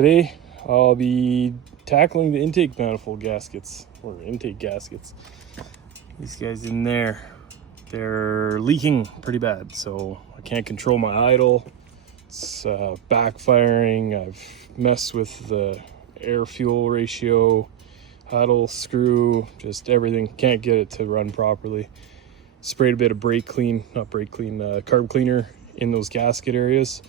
Today I'll be tackling the intake manifold gaskets, or intake gaskets. These guys in there, they're leaking pretty bad, so I can't control my idle. It's backfiring. I've messed with the air fuel ratio, idle screw, just everything. Can't get it to run properly. Sprayed a bit of carb cleaner in those gasket areas.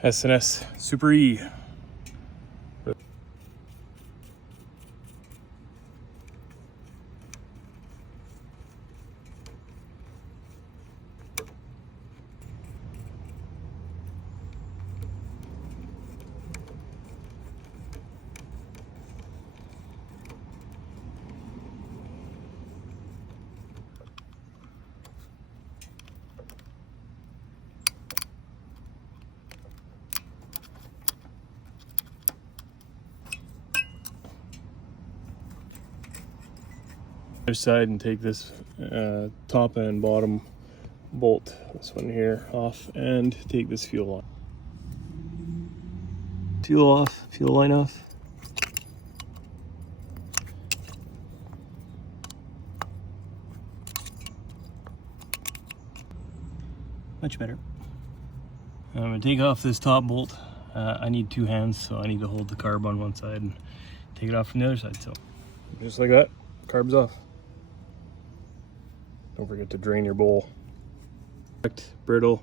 S&S Super E. Other side and take this top and bottom bolt, this one here, off, and take this fuel off. Fuel off, fuel line off. Much better. I'm gonna take off this top bolt. I need two hands, so I need to hold the carb on one side and take it off from the other side. So just like that, carb's off. Don't forget to drain your bowl. Brittle,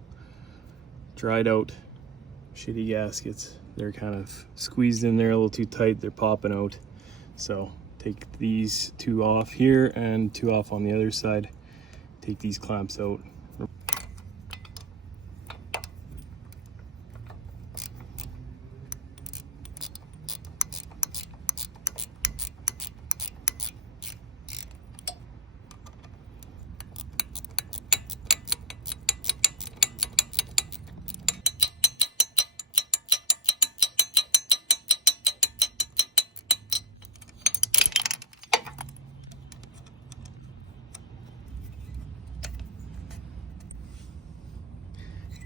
dried out, shitty gaskets. They're kind of squeezed in there a little too tight. They're popping out. So take these two off here and two off on the other side. Take these clamps out.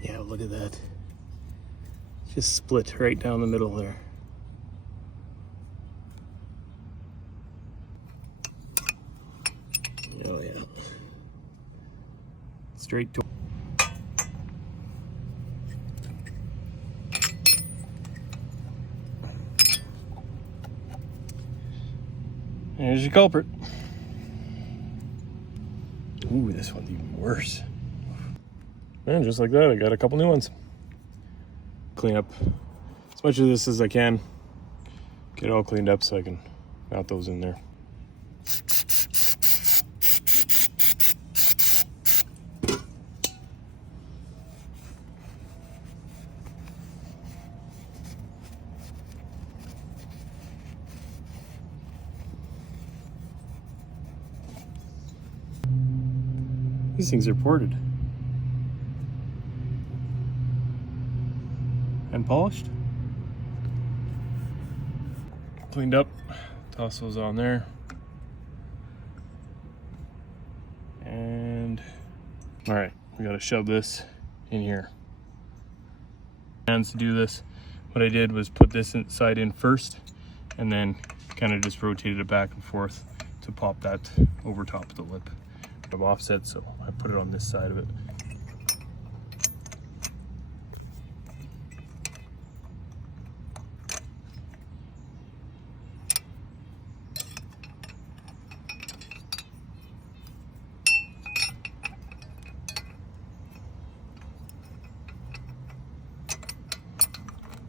Yeah, look at that. Just split right down the middle there. Oh yeah. Straight to... There's your culprit. Ooh, this one's even worse. And just like that, I got a couple new ones. Clean up as much of this as I can. Get it all cleaned up so I can mount those in there. These things are ported and polished. Cleaned up, toss those on there. And all right, we gotta shove this in here. Hands to do this. What I did was put this side in first and then kind of just rotated it back and forth to pop that over top of the lip. I've offset, so I put it on this side of it.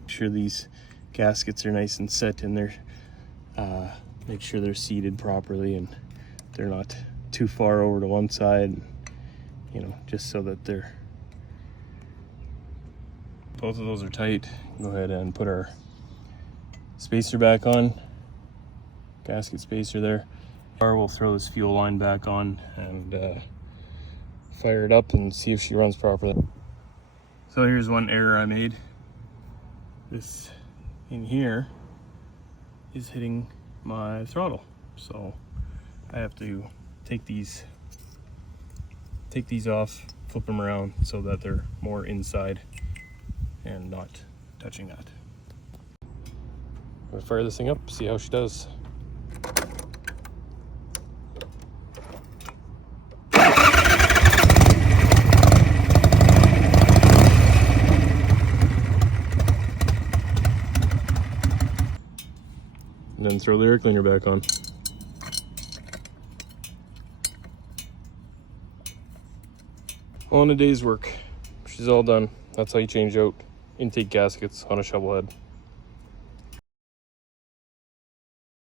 Sure these gaskets are nice and set in there. Make sure they're seated properly and they're not too far over to one side you know, just so that both of those are tight. Go ahead and put our spacer back on, gasket spacer there. Or we'll throw this fuel line back on and fire it up and see if she runs properly. So here's one error I made. This in here is hitting my throttle, so I have to take these off, flip them around so that they're more inside and not touching that. I'm gonna fire this thing up, see how she does. And then throw the air cleaner back on. On a day's work, she's all done. That's how you change out intake gaskets on a shovel head.